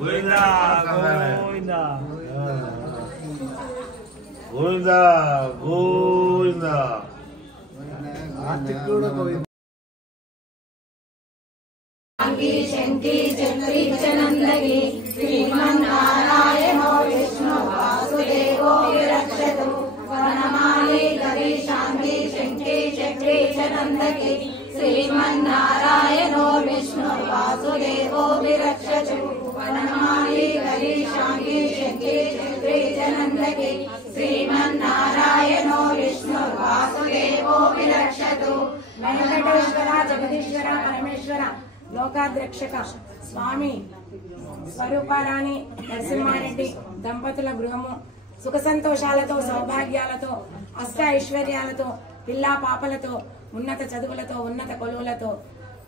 గోవిందా గోవిందా గోవిందా గోవిందా शंकी चक्री चनंदगी श्रीमन्नारायणो विष्णु वासुदेवो विरक्षतु वनमाली गरी शांति शंकी चक्री चनंदगी श्रीमन्नारायणो विष्णु वासुदेवो विरक्षतु वनमाली गरी शांति शंकी चक्री चनंदगी श्रीमन्नारायणो विष्णु वासुदेवो विरक्षतु वेंकटेश्वर जगदीश्वर परमेश्वर లోకాధ్యక్షక స్వామి స్వరూపారాణి నరసింహారెడ్డి దంపతుల గృహము సుఖ సంతోషాలతో సౌభాగ్యాలతో అష్ట ఐశ్వర్యాలతో పిల్లా పాపలతో ఉన్నత చదువులతో ఉన్నత కొలువులతో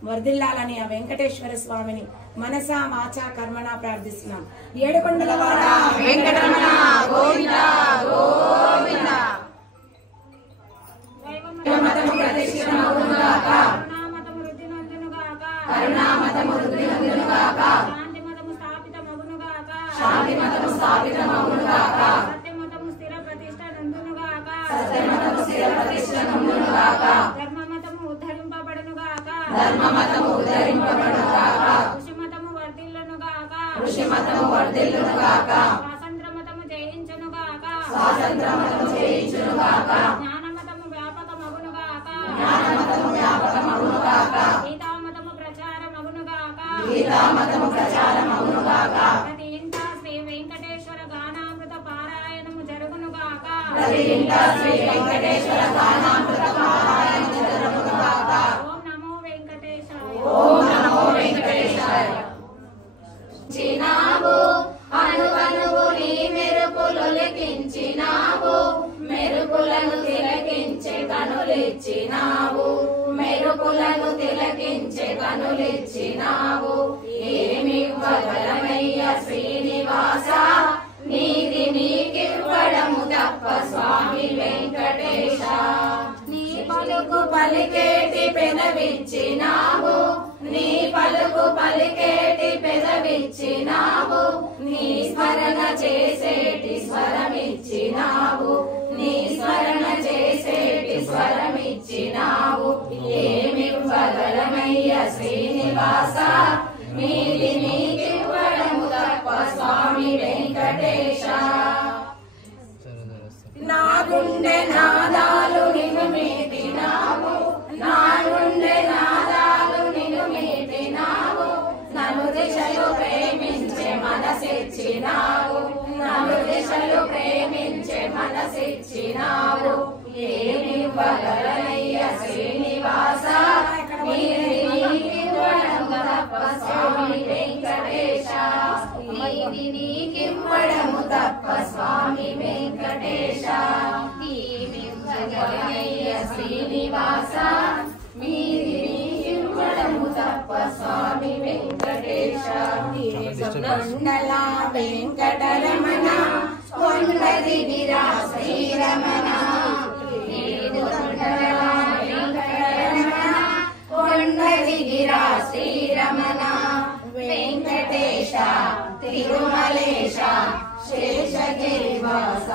వర్ధిల్లాలని ఆ వెంకటేశ్వర స్వామిని మనసా వాచా కర్మణా ప్రార్థిస్తున్నాం. ఏడుకొండలవాడ వెంకటరమణ గోవిందా గోవిందా. మతము ప్రతిష్ఠితమగునుగాక, కరుణామతము వృద్ధినందునుగాక, శాంతి మతము స్థాపితమగునుగాక, సత్యమతము స్థిర ప్రతిష్ఠ నందునుగాక, ధర్మమతము ఉద్ధరింపబడునుగాక, ఋషిమతము వర్ధిల్లునుగాక, స్వాతంత్రమతము జయించునుగాక, జ్ఞానమతము వ్యాపకమగునుగాక, గీతామతము ప్రచారమగునుగాక, ప్రతి ఇంటా శ్రీ వెంకటేశ్వర గానామృత పారాయణము జరుగునుగాక, ఓం నమో వెంకటేశాయ. ఓం నమో వెంకటేశాయ. చినావు అనువనువు నీ మెరుపులు లిఖించినావు, మెరుపులను తిలకించే కనులిచ్చినావు, మెరుపులను తిలకించే కనులిచ్చినావు. ఏమివ్వగలమయ్య శ్రీనివాస, నీది నీకివ్వడము తప్ప స్వామి వెంకటేశ. నీ పలుకు పలికేటి పెదవిచ్చినావు, నీ పలుకు పలికేటి పెదవిచ్చినావు, నీ స్మరణ చేసేటి స్వరమిచ్చినావు, నీ స్మరణ చేసేటి స్వరమిచ్చినావు. ఏమివ్వగలమయ్య శ్రీనివాస, మీది నీకివ్వడము తప్ప స్వామి వెంకటేశ. నా గుండె నాదాలు నిన్ను మీటినావు, నా గుండె నాదాలు నిన్ను మీటినావు, నన్ను దిశలు ప్రేమించే మనసిచ్చినావు, నన్ను దిశలు ప్రేమించే మనసిచ్చినావు. ఏమివ్వగలనయ్య శ్రీనివాస, మీది నీకివ్వడము తప్ప స్వామి వెంకటేశ, మీది నీకివ్వడము తప్ప స్వామి వెంకటేశ. ఏమివ్వగలనయ్య శ్రీనివాస, మీది నీకివ్వడము తప్ప స్వామి వెంకటేశ. కొండల వెంకటరమణ కొండదిగిరా శ్రీరమణ, కొండదిగిరా శ్రీరమణ, వెంకటేశ తిరుమలేశ శేషగిరివాస.